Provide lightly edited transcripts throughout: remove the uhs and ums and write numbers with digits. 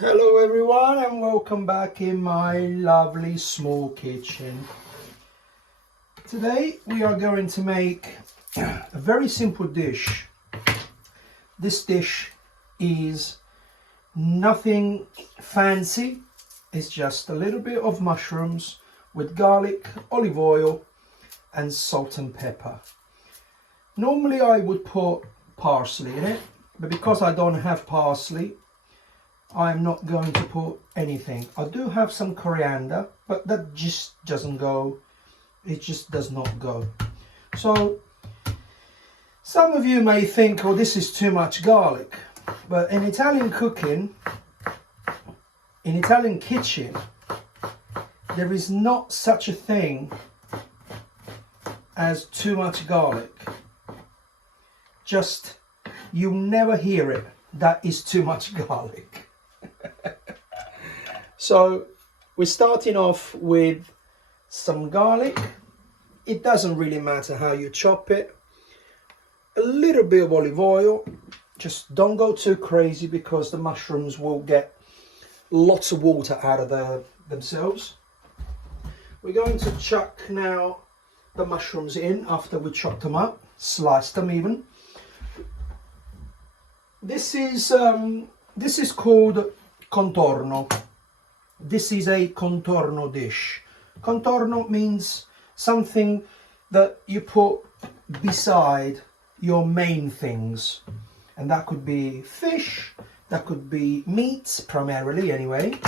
Hello everyone and welcome back in my lovely small kitchen. Today we are going to make a very simple dish. This dish is nothing fancy. It's just a little bit of mushrooms with garlic, olive oil and salt and pepper. Normally I would put parsley in it, but because I don't have parsley, I'm not going to put anything. I do have some coriander, but that just doesn't go. It just does not go. So some of you may think, oh, this is too much garlic. But in Italian cooking, in Italian kitchen, there is not such a thing as too much garlic. Just, you'll never hear it. That is too much garlic. So we're starting off with some garlic. It doesn't really matter how you chop it. A little bit of olive oil. Just don't go too crazy because the mushrooms will get lots of water out of themselves. We're going to chuck now the mushrooms in after we chopped them up, sliced them even. This is called contorno. This is a contorno dish. Contorno means something that you put beside your main things. And that could be fish, that could be meat, primarily anyway.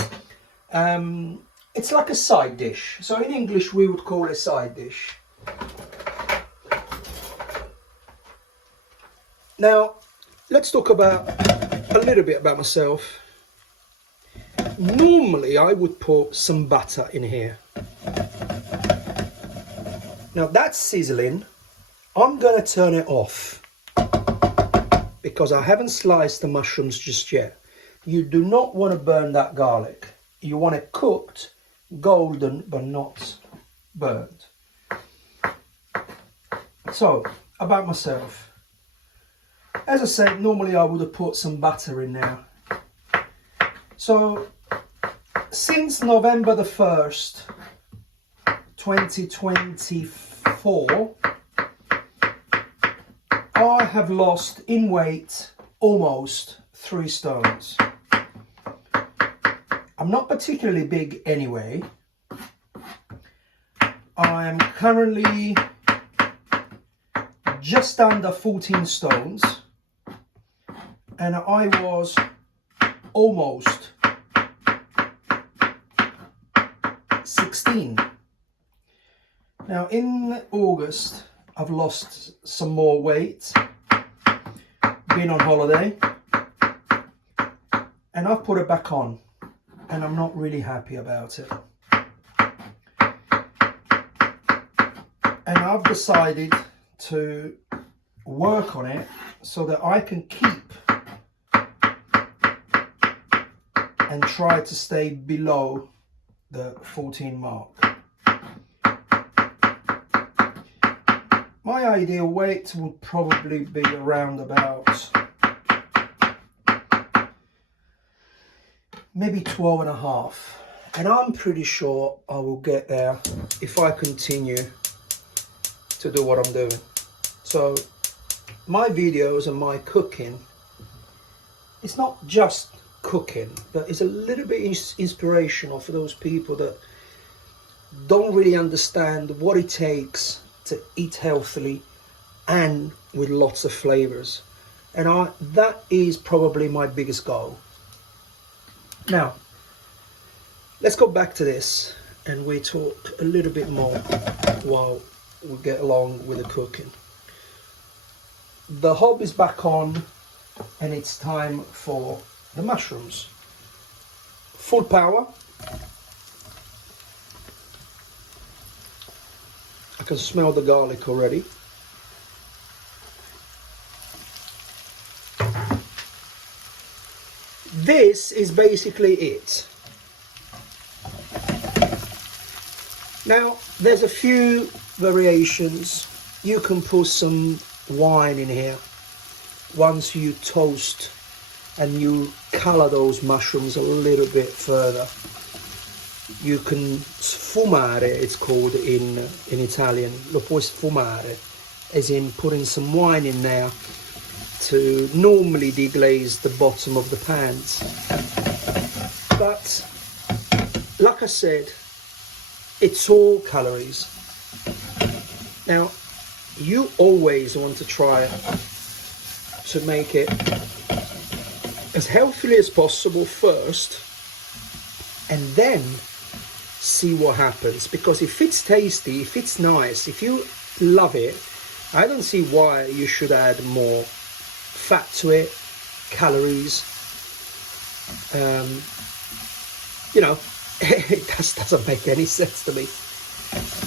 It's like a side dish. So in English we would call it a side dish. Now, let's talk about a little bit about myself. Normally I would put some butter in here. Now that's sizzling. I'm going to turn it off because I haven't sliced the mushrooms just yet. You do not want to burn that garlic. You want it cooked, golden, but not burnt. So, about myself. As I said, normally I would have put some butter in there. So, since November the 1st, 2024, I have lost in weight almost 3 stones. I'm not particularly big anyway. I am currently just under 14 stones. And I was almost 16. Now in August I've lost some more weight, been on holiday, and I've put it back on and I'm not really happy about it. And I've decided to work on it so that I can keep and try to stay below the 14 mark. My ideal weight would probably be around about maybe 12 and a half. And I'm pretty sure I will get there if I continue to do what I'm doing. So my videos and my cooking, it's not just cooking, but it's a little bit inspirational for those people that don't really understand what it takes to eat healthily and with lots of flavors. And that is probably my biggest goal. Now, let's go back to this and we talk a little bit more while we get along with the cooking. The hob is back on and it's time for the mushrooms. Full power. I can smell the garlic already. This is basically it. Now, there's a few variations. You can put some wine in here once you toast and you color those mushrooms a little bit further. You can sfumare, it's called in Italian. Lo puoi sfumare, as in putting some wine in there to normally deglaze the bottom of the pans. But like I said, it's all calories. Now, you always want to try to make it as healthily as possible first, and then see what happens. Because if it's tasty, if it's nice, if you love it, I don't see why you should add more fat to it, calories. You know, it just doesn't make any sense to me.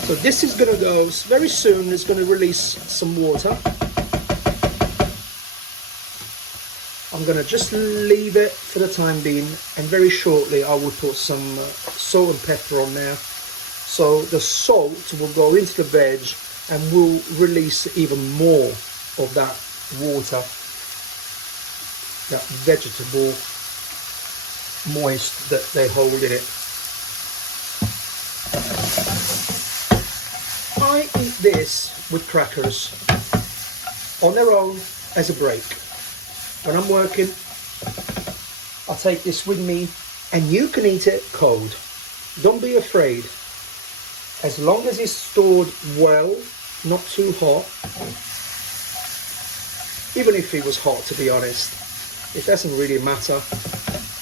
So this is going to go very soon. It's going to release some water. I'm going to just leave it for the time being, and very shortly I will put some salt and pepper on there. So the salt will go into the veg and will release even more of that water, that vegetable moist that they hold in it. I eat this with crackers on their own as a break. When I'm working, I take this with me, and you can eat it cold. Don't be afraid. As long as it's stored well, not too hot. Even if it was hot, to be honest, it doesn't really matter.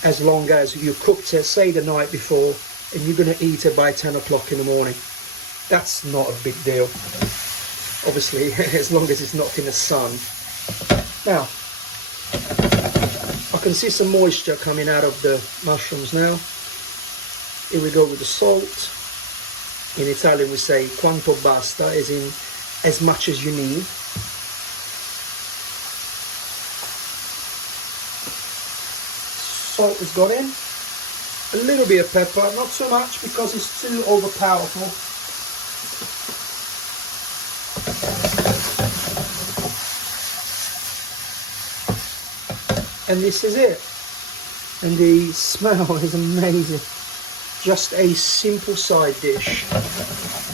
As long as you cooked it, say the night before, and you're going to eat it by 10 o'clock in the morning. That's not a big deal. Obviously, as long as it's not in the sun. Now, I can see some moisture coming out of the mushrooms now. Here we go with the salt. In Italian we say quanto basta, as in as much as you need. Salt has gone in. A little bit of pepper, not so much because it's too overpowerful. And this is it. And the smell is amazing. Just a simple side dish.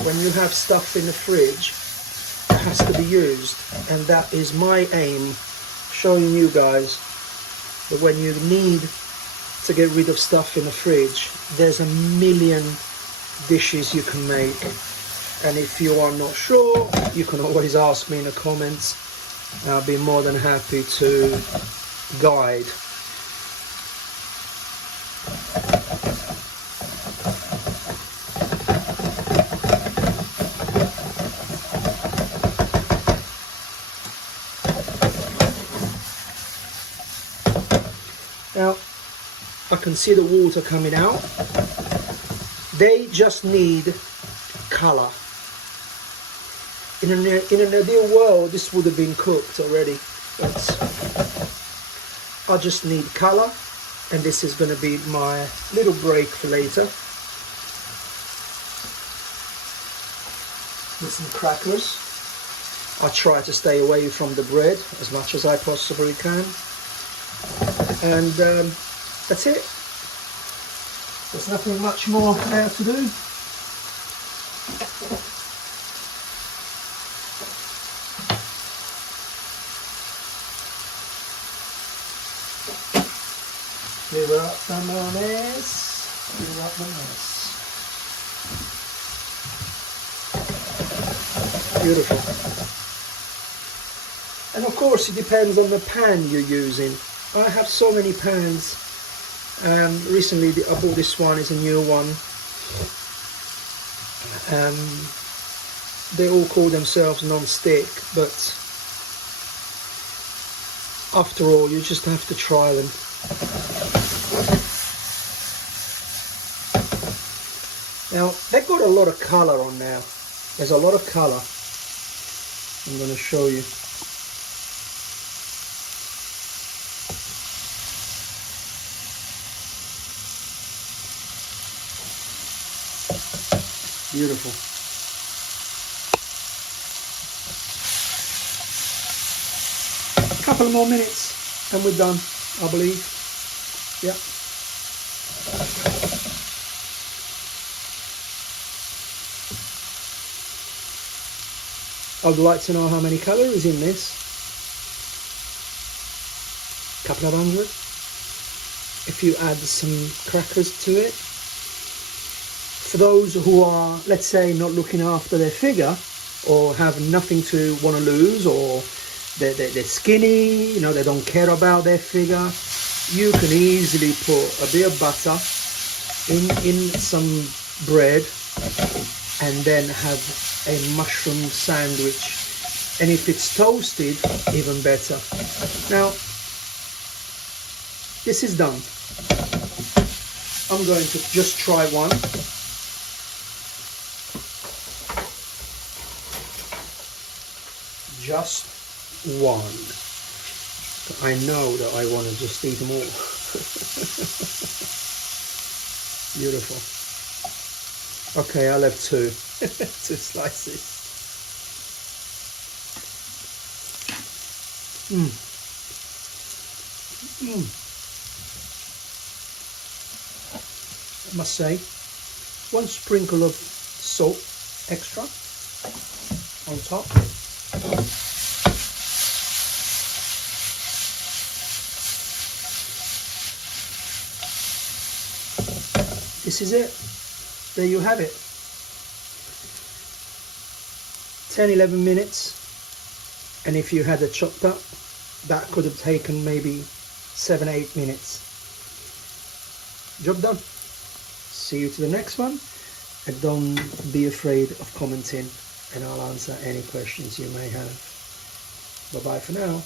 When you have stuff in the fridge, it has to be used. And that is my aim, showing you guys that when you need to get rid of stuff in the fridge, there's a million dishes you can make. And if you are not sure, you can always ask me in the comments. I'll be more than happy to guide. Now, I can see the water coming out. They just need colour. In an ideal world, this would have been cooked already, but I just need colour, and this is going to be my little break for later. With some crackers. I try to stay away from the bread as much as I possibly can. And that's it. There's nothing much more there to do. Clear up the mess. Clear up the mess. Beautiful. And of course it depends on the pan you're using. I have so many pans. Recently I bought this one, it's a new one. They all call themselves non-stick, but after all you just have to try them. Now they've got a lot of colour on now. There's a lot of colour. I'm going to show you. Beautiful. A couple of more minutes and we're done, I believe. Yeah. I'd like to know how many calories in this. Couple of hundred. If you add some crackers to it. For those who are, let's say, not looking after their figure or have nothing to want to lose, or they're skinny, you know, they don't care about their figure, you can easily put a bit of butter in some bread and then have a mushroom sandwich. And if it's toasted, even better. Now, this is done. I'm going to just try one. Just one. I know that I want to just eat more. Beautiful. Okay, I'll have two. 2 slices. I must say, 1 sprinkle of salt extra on top. This is it. There you have it. 10-11 minutes, and if you had it chopped up, that could have taken maybe 7-8 minutes. Job done. See you to the next one, and don't be afraid of commenting, and I'll answer any questions you may have. Bye bye for now.